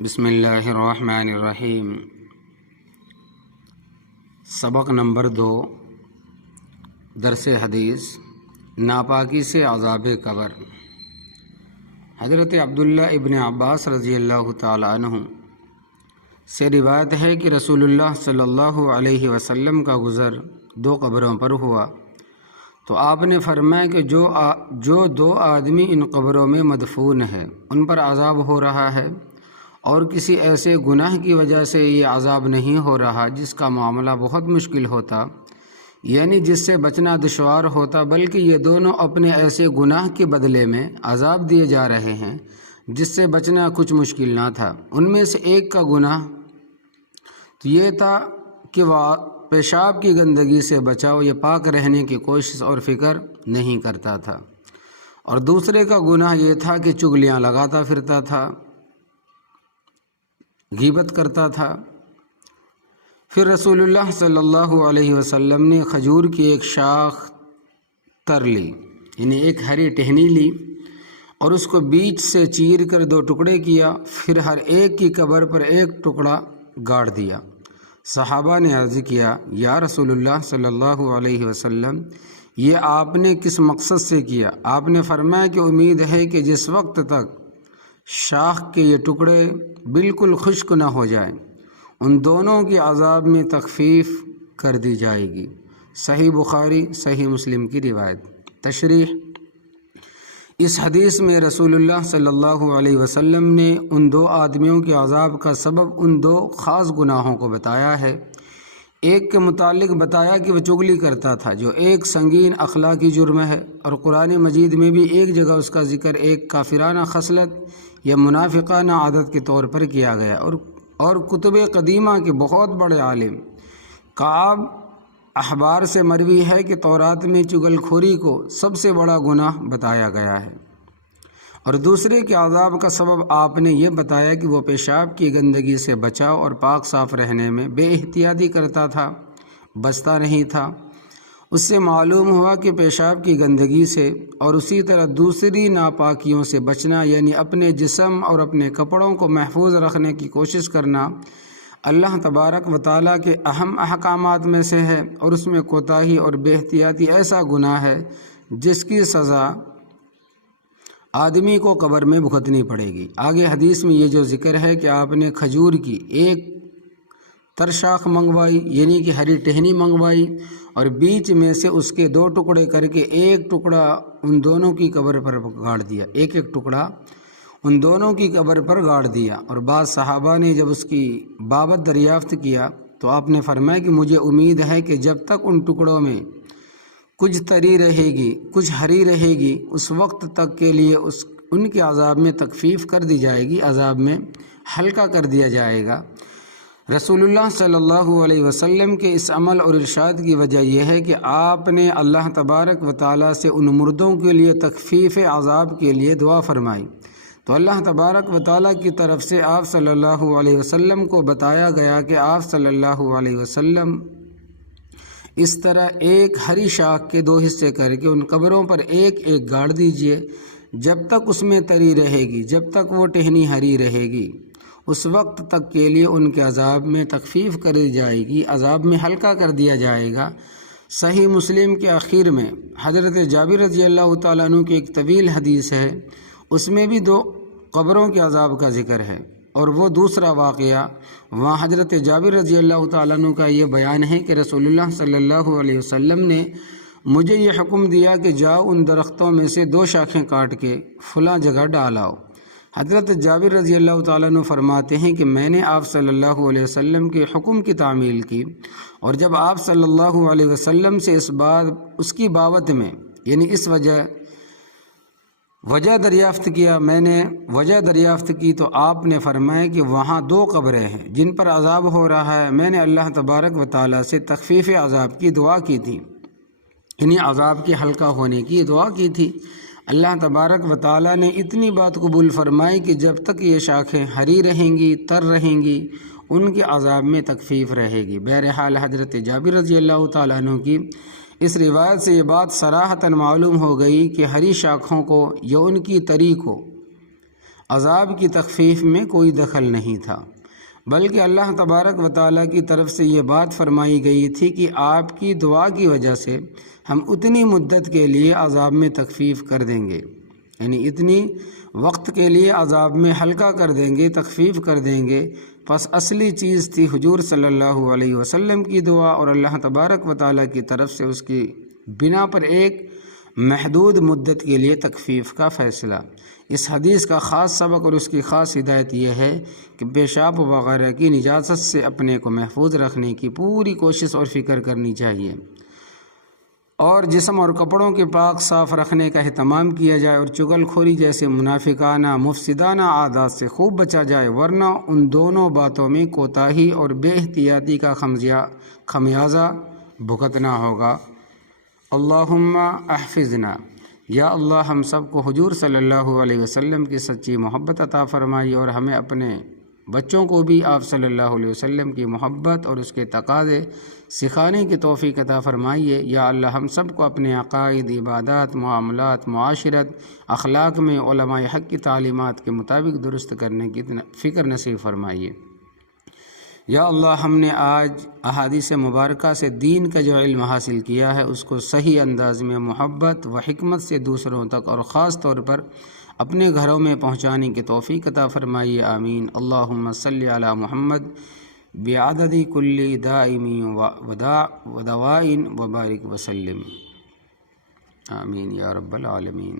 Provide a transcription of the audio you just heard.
بسم اللہ الرحمن الرحیم۔ سبق نمبر 2، درس حدیث، ناپاکی سے عذاب قبر۔ حضرت عبداللہ ابن عباس رضی اللہ تعالیٰ عنہ سے روایت ہے کہ رسول اللہ صلی اللہ علیہ وسلم کا گزر 2 قبروں پر ہوا تو آپ نے فرمایا کہ جو 2 آدمی ان قبروں میں مدفون ہیں ان پر عذاب ہو رہا ہے، اور کسی ایسے گناہ کی وجہ سے یہ عذاب نہیں ہو رہا جس کا معاملہ بہت مشکل ہوتا، یعنی جس سے بچنا دشوار ہوتا، بلکہ یہ دونوں اپنے ایسے گناہ کے بدلے میں عذاب دیے جا رہے ہیں جس سے بچنا کچھ مشکل نہ تھا۔ ان میں سے ایک کا گناہ تو یہ تھا کہ وہ پیشاب کی گندگی سے بچاؤ یا پاک رہنے کی کوشش اور فکر نہیں کرتا تھا، اور دوسرے کا گناہ یہ تھا کہ چغلیاں لگاتا پھرتا تھا، غیبت کرتا تھا۔ پھر رسول اللہ صلی اللہ علیہ وسلم نے کھجور کی ایک شاخ تر لی، یعنی ایک ہری ٹہنی لی، اور اس کو بیچ سے چیر کر 2 ٹکڑے کیا، پھر ہر ایک کی قبر پر ایک ٹکڑا گاڑ دیا۔ صحابہ نے عرض کیا، یا رسول اللہ صلی اللہ علیہ وسلم، یہ آپ نے کس مقصد سے کیا؟ آپ نے فرمایا کہ امید ہے کہ جس وقت تک شاخ کے یہ ٹکڑے بالکل خشک نہ ہو جائیں ان دونوں کی عذاب میں تخفیف کر دی جائے گی۔ صحیح بخاری، صحیح مسلم کی روایت۔ تشریح: اس حدیث میں رسول اللہ صلی اللہ علیہ وسلم نے ان 2 آدمیوں کے عذاب کا سبب ان 2 خاص گناہوں کو بتایا ہے۔ ایک کے متعلق بتایا کہ وہ چغلی کرتا تھا، جو ایک سنگین اخلاقی جرم ہے، اور قرآن مجید میں بھی ایک جگہ اس کا ذکر ایک کافرانہ خصلت یا منافقانہ عادت کے طور پر کیا گیا، اور کتب قدیمہ کے بہت بڑے عالم کعب احبار سے مروی ہے کہ تورات میں چغل خوری کو سب سے بڑا گناہ بتایا گیا ہے، اور دوسرے کے عذاب کا سبب آپ نے یہ بتایا کہ وہ پیشاب کی گندگی سے بچاؤ اور پاک صاف رہنے میں بے احتیاطی کرتا تھا، بچتا نہیں تھا۔ اس سے معلوم ہوا کہ پیشاب کی گندگی سے اور اسی طرح دوسری ناپاکیوں سے بچنا، یعنی اپنے جسم اور اپنے کپڑوں کو محفوظ رکھنے کی کوشش کرنا، اللہ تبارک و تعالیٰ کے اہم احکامات میں سے ہے، اور اس میں کوتاہی اور بے احتیاطی ایسا گناہ ہے جس کی سزا آدمی کو قبر میں بھگتنی پڑے گی۔ آگے حدیث میں یہ جو ذکر ہے کہ آپ نے کھجور کی ایک ترشاخ منگوائی، یعنی کہ ہری ٹہنی منگوائی، اور بیچ میں سے اس کے 2 ٹکڑے کر کے ایک ٹکڑا ان دونوں کی قبر پر گاڑ دیا، ایک ٹکڑا ان دونوں کی قبر پر گاڑ دیا۔ اور بعض صحابہ نے جب اس کی بابت دریافت کیا تو آپ نے فرمایا کہ مجھے امید ہے کہ جب تک ان ٹکڑوں میں کچھ تری رہے گی، کچھ ہری رہے گی، اس وقت تک کے لیے ان کے عذاب میں تخفیف کر دی جائے گی، عذاب میں ہلکا کر دیا جائے گا۔ رسول اللہ صلی اللہ علیہ وسلم کے اس عمل اور ارشاد کی وجہ یہ ہے کہ آپ نے اللہ تبارک و تعالیٰ سے ان مردوں کے لیے تخفیف عذاب کے لیے دعا فرمائی، تو اللہ تبارک و تعالیٰ کی طرف سے آپ صلی اللہ علیہ وسلم کو بتایا گیا کہ آپ صلی اللہ علیہ وسلم اس طرح ایک ہری شاخ کے 2 حصے کر کے ان قبروں پر ایک گاڑ دیجئے، جب تک اس میں تری رہے گی، جب تک وہ ٹہنی ہری رہے گی، اس وقت تک کے لیے ان کے عذاب میں تخفیف کر دی جائے گی، عذاب میں ہلکا کر دیا جائے گا۔ صحیح مسلم کے آخر میں حضرت جابر رضی اللہ تعالیٰ عنہ کی ایک طویل حدیث ہے، اس میں بھی 2 قبروں کے عذاب کا ذکر ہے، اور وہ دوسرا واقعہ وہاں حضرت جابر رضی اللہ تعالیٰ عنہ کا یہ بیان ہے کہ رسول اللہ صلی اللہ علیہ وسلم نے مجھے یہ حکم دیا کہ جاؤ ان درختوں میں سے 2 شاخیں کاٹ کے فلاں جگہ ڈالاؤ۔ حضرت جابر رضی اللہ تعالیٰ عنہ فرماتے ہیں کہ میں نے آپ صلی اللہ علیہ وسلم کے حکم کی تعمیل کی، اور جب آپ صلی اللہ علیہ وسلم سے اس کی بابت میں، یعنی اس وجہ دریافت کیا، میں نے وجہ دریافت کی، تو آپ نے فرمایا کہ وہاں 2 قبریں ہیں جن پر عذاب ہو رہا ہے، میں نے اللہ تبارک و تعالیٰ سے تخفیف عذاب کی دعا کی تھی، یعنی عذاب کے ہلکا ہونے کی دعا کی تھی۔ اللہ تبارک و تعالیٰ نے اتنی بات قبول فرمائی کہ جب تک یہ شاخیں ہری رہیں گی، تر رہیں گی، ان کے عذاب میں تخفیف رہے گی۔ بہرحال حضرت جابر رضی اللہ تعالیٰ عنہ کی اس روایت سے یہ بات صراحتاً معلوم ہو گئی کہ ہری شاخوں کو یا ان کی تری کو عذاب کی تخفیف میں کوئی دخل نہیں تھا، بلکہ اللہ تبارک و تعالیٰ کی طرف سے یہ بات فرمائی گئی تھی کہ آپ کی دعا کی وجہ سے ہم اتنی مدت کے لیے عذاب میں تخفیف کر دیں گے، یعنی اتنی وقت کے لیے عذاب میں ہلکا کر دیں گے، تخفیف کر دیں گے۔ پس اصلی چیز تھی حضور صلی اللہ علیہ وسلم کی دعا اور اللہ تبارک و تعالیٰ کی طرف سے اس کی بنا پر ایک محدود مدت کے لیے تخفیف کا فیصلہ۔ اس حدیث کا خاص سبق اور اس کی خاص ہدایت یہ ہے کہ پیشاب وغیرہ کی نجاست سے اپنے کو محفوظ رکھنے کی پوری کوشش اور فکر کرنی چاہیے، اور جسم اور کپڑوں کے پاک صاف رکھنے کا اہتمام کیا جائے، اور چغل خوری جیسے منافقانہ مفسدانہ عادات سے خوب بچا جائے، ورنہ ان دونوں باتوں میں کوتاہی اور بے احتیاطی کا خمیازہ بھگتنا ہوگا۔ اللہم احفظنا، یا اللہ ہم سب کو حضور صلی اللہ علیہ وسلم کی سچی محبت عطا فرمائی، اور ہمیں اپنے بچوں کو بھی آپ صلی اللہ علیہ وسلم کی محبت اور اس کے تقاضے سکھانے کی توفیق عطا فرمائیے۔ یا اللہ ہم سب کو اپنے عقائد، عبادات، معاملات، معاشرت، اخلاق میں علماء حق کی تعلیمات کے مطابق درست کرنے کی فکر نصیب فرمائیے۔ یا اللہ ہم نے آج احادیث مبارکہ سے دین کا جو علم حاصل کیا ہے اس کو صحیح انداز میں محبت و حکمت سے دوسروں تک اور خاص طور پر اپنے گھروں میں پہنچانے کی توفیق عطا فرمائیے، آمین۔ اللہم صلی علی محمد بعدد کل دائم و دوائن وبارک وسلم، آمین یا رب العالمین۔